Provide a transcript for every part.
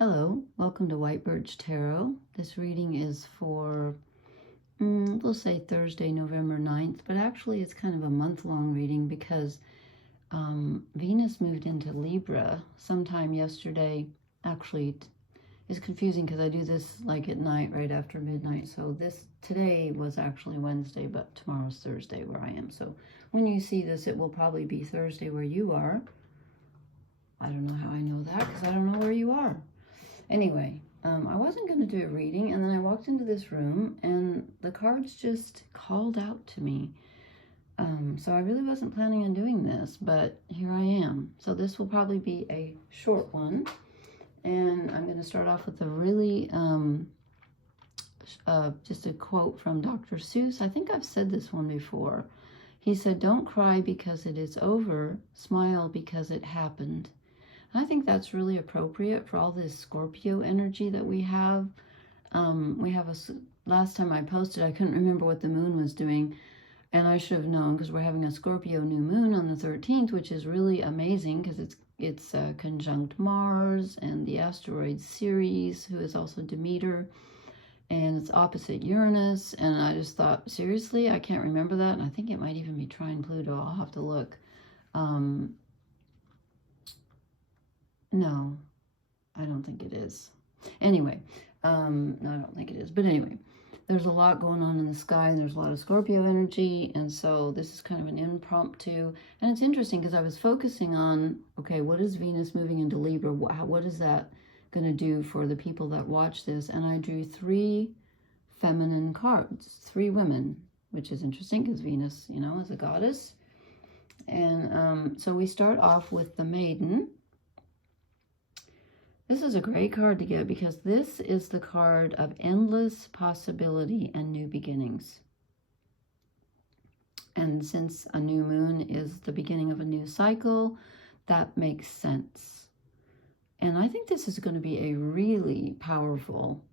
Hello, welcome to White Birch Tarot. This reading is for, we'll say Thursday, November 9th, but actually it's kind of a month-long reading because Venus moved into Libra sometime yesterday. Actually, it's confusing because I do this like at night, right after midnight. So today was actually Wednesday, but tomorrow's Thursday where I am. So when you see this, it will probably be Thursday where you are. I don't know how I know that because I don't know where you are. Anyway, I wasn't going to do a reading, and then I walked into this room, and the cards just called out to me. So I really wasn't planning on doing this, but here I am. So this will probably be a short one, and I'm going to start off with a really, just a quote from Dr. Seuss. I think I've said this one before. He said, "Don't cry because it is over, smile because it happened." I think that's really appropriate for all this Scorpio energy that we have. Last time I posted, I couldn't remember what the moon was doing, and I should have known because we're having a Scorpio new moon on the 13th, which is really amazing because it's conjunct Mars and the asteroid Ceres, who is also Demeter, and it's opposite Uranus. And I just thought, seriously, I can't remember that, and I think it might even be trine Pluto. I'll have to look. No, I don't think it is. Anyway, no, I don't think it is. But anyway, there's a lot going on in the sky, and there's a lot of Scorpio energy, and so this is kind of an impromptu. And it's interesting because I was focusing on, okay, what is Venus moving into Libra? What is that going to do for the people that watch this? And I drew 3 feminine cards, 3 women, which is interesting because Venus, you know, is a goddess. And so we start off with the Maiden. This is a great card to get because this is the card of endless possibility and new beginnings. And since a new moon is the beginning of a new cycle, that makes sense. And I think this is going to be a really powerful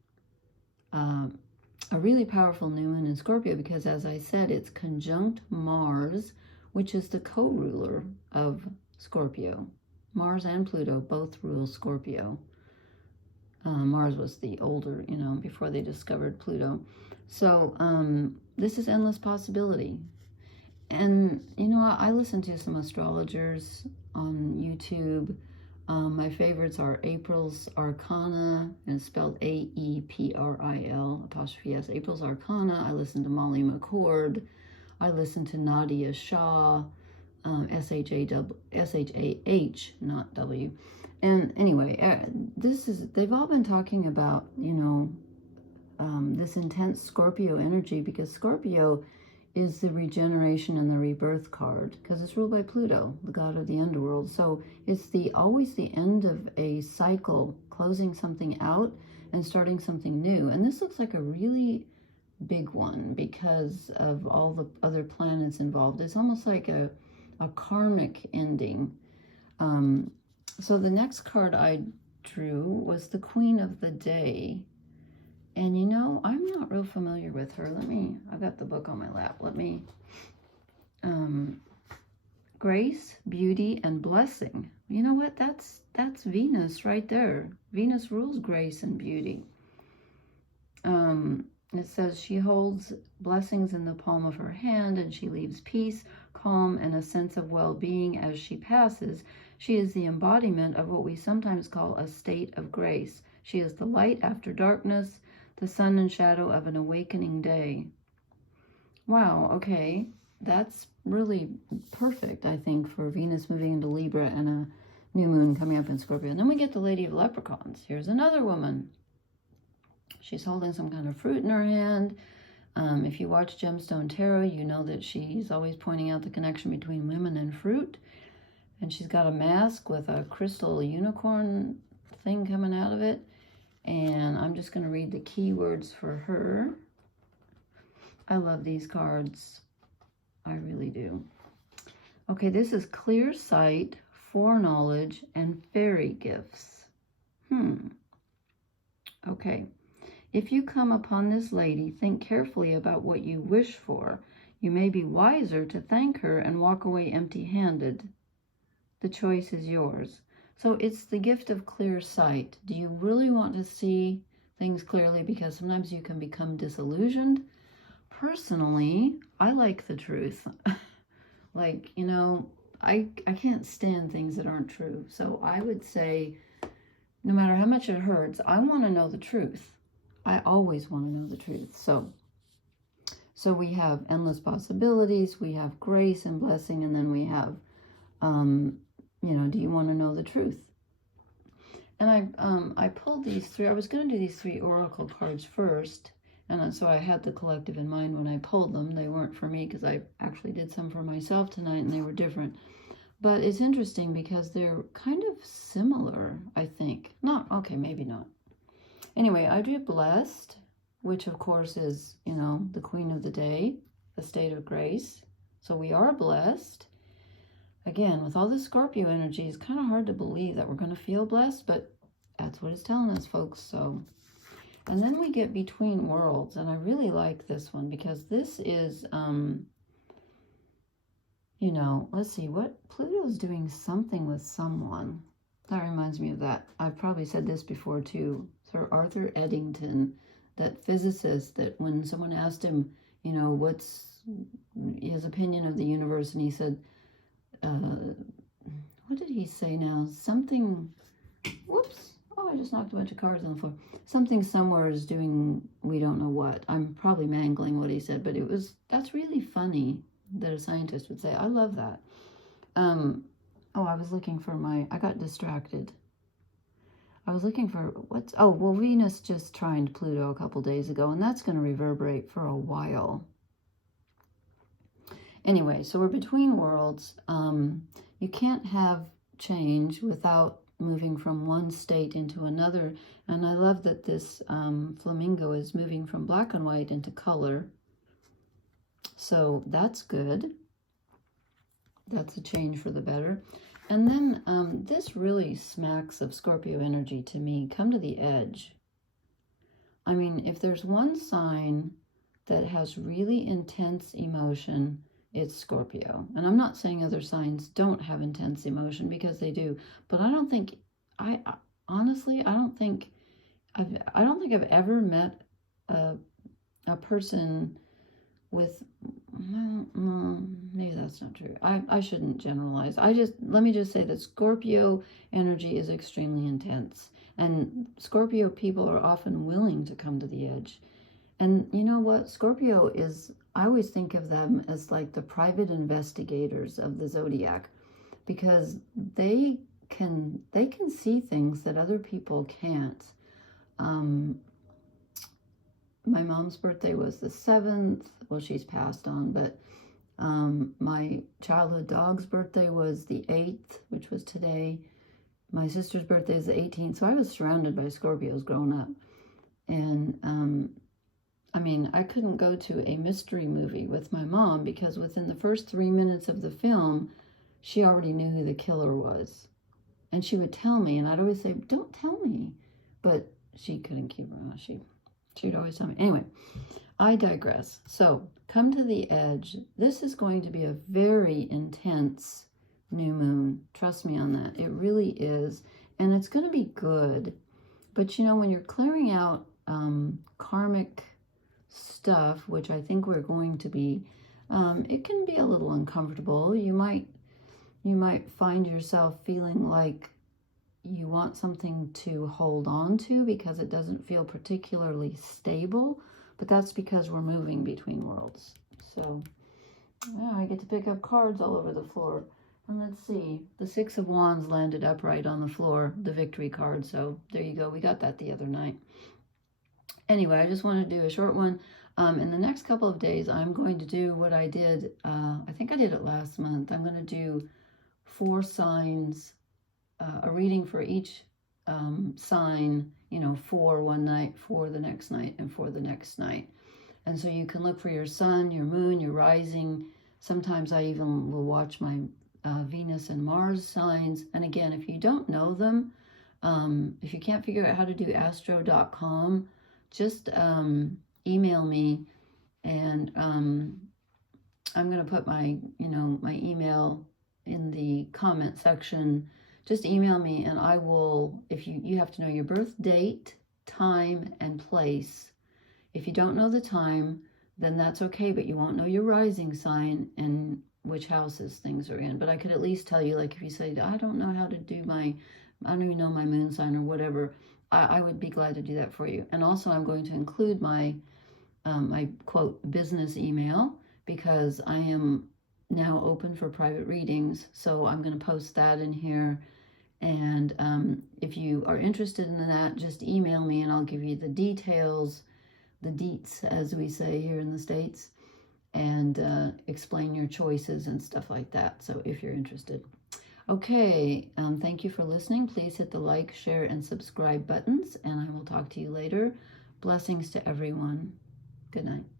new moon in Scorpio because, as I said, it's conjunct Mars, which is the co-ruler of Scorpio. Mars and Pluto both rule Scorpio. Mars was the older, you know, before they discovered Pluto. So this is endless possibility. And, you know, I listen to some astrologers on YouTube. My favorites are April's Arcana, and it's spelled A-E-P-R-I-L''S. April's Arcana. I listen to Molly McCord. I listen to Nadia Shah. S-H-A-H, not W. And anyway, they've all been talking about, you know, this intense Scorpio energy because Scorpio is the regeneration and the rebirth card because it's ruled by Pluto, the god of the underworld. So it's always the end of a cycle, closing something out and starting something new. And this looks like a really big one because of all the other planets involved. It's almost like a karmic ending. So the next card I drew was the Queen of the Day. And you know, I'm not real familiar with her. I've got the book on my lap. Grace, beauty, and blessing. You know what? That's Venus right there. Venus rules grace and beauty. It says she holds blessings in the palm of her hand, and she leaves peace, calm, and a sense of well-being as she passes. She is the embodiment of what we sometimes call a state of grace. She is the light after darkness, the sun and shadow of an awakening day. Wow, okay. That's really perfect, I think, for Venus moving into Libra and a new moon coming up in Scorpio. And then we get the Lady of Leprechauns. Here's another woman. She's holding some kind of fruit in her hand. If you watch Gemstone Tarot, you know that she's always pointing out the connection between women and fruit. And she's got a mask with a crystal unicorn thing coming out of it. And I'm just going to read the keywords for her. I love these cards. I really do. Okay, this is clear sight, foreknowledge, and fairy gifts. Okay. If you come upon this lady, think carefully about what you wish for. You may be wiser to thank her and walk away empty-handed. The choice is yours. So it's the gift of clear sight. Do you really want to see things clearly? Because sometimes you can become disillusioned. Personally, I like the truth. Like, you know, I can't stand things that aren't true. So I would say, no matter how much it hurts, I want to know the truth. I always want to know the truth. So we have endless possibilities, we have grace and blessing, and then we have, you know, do you want to know the truth? And I pulled these three. I was going to do these 3 oracle cards first, and so I had the collective in mind when I pulled them. They weren't for me because I actually did some for myself tonight, and they were different. But it's interesting because they're kind of similar, I think. Not, okay, maybe not. Anyway, I do blessed, which of course is, you know, the queen of the day, the state of grace. So we are blessed. Again, with all this Scorpio energy, it's kind of hard to believe that we're going to feel blessed, but that's what it's telling us, folks. So, and then we get between worlds, and I really like this one because this is, you know, let's see, what Pluto's doing something with someone. That reminds me of that. I've probably said this before too. Sir Arthur Eddington, that physicist, that when someone asked him, you know, what's his opinion of the universe, and he said, what did he say now? Something, whoops, oh, I just knocked a bunch of cards on the floor. Something somewhere is doing, we don't know what. I'm probably mangling what he said, but it was, that's really funny that a scientist would say. I love that. Oh, I was looking for I got distracted. I was looking for well, Venus just trined Pluto a couple days ago, and that's going to reverberate for a while. Anyway, so we're between worlds. You can't have change without moving from one state into another. And I love that this flamingo is moving from black and white into color. So that's good. That's a change for the better. And then this really smacks of Scorpio energy to me. Come to the edge. I mean, if there's one sign that has really intense emotion, it's Scorpio. And I'm not saying other signs don't have intense emotion, because they do. But I don't think, honestly, I don't think I've ever met a person with, maybe that's not true. I shouldn't generalize. Let me just say that Scorpio energy is extremely intense, and Scorpio people are often willing to come to the edge. And you know what? Scorpio is, I always think of them as like the private investigators of the zodiac, because they can see things that other people can't. My mom's birthday was the 7th. Well, she's passed on, but my childhood dog's birthday was the 8th, which was today. My sister's birthday is the 18th. So I was surrounded by Scorpios growing up. And I mean, I couldn't go to a mystery movie with my mom because within the first 3 minutes of the film, she already knew who the killer was. And she would tell me, and I'd always say, don't tell me. But she couldn't keep her mouth. She'd always tell me. Anyway, I digress. So, come to the edge. This is going to be a very intense new moon. Trust me on that. It really is. And it's going to be good. But, you know, when you're clearing out karmic stuff, which I think we're going to be, it can be a little uncomfortable. You might find yourself feeling like you want something to hold on to because it doesn't feel particularly stable, but that's because we're moving between worlds. So, yeah, I get to pick up cards all over the floor. And let's see, the 6 of Wands landed upright on the floor, the victory card. So there you go. We got that the other night. Anyway, I just want to do a short one. In the next couple of days, I'm going to do what I did. I think I did it last month. I'm going to do 4 signs, a reading for each sign, you know, 4 one night, 4 the next night, and 4 the next night. And so you can look for your sun, your moon, your rising. Sometimes I even will watch my Venus and Mars signs. And again, if you don't know them, if you can't figure out how to do astro.com, just email me, and I'm going to put my email in the comment section, just email me and I will, if you have to know your birth date, time, and place. If you don't know the time, then that's okay, but you won't know your rising sign and which houses things are in. But I could at least tell you, like if you say, I don't know how to do I don't even know my moon sign or whatever, I would be glad to do that for you. And also I'm going to include my, my quote, business email, because I am now open for private readings. So I'm going to post that in here. And if you are interested in that, just email me and I'll give you the details, the deets, as we say here in the States, and explain your choices and stuff like that. So if you're interested. Okay, thank you for listening. Please hit the like, share, and subscribe buttons, and I will talk to you later. Blessings to everyone. Good night.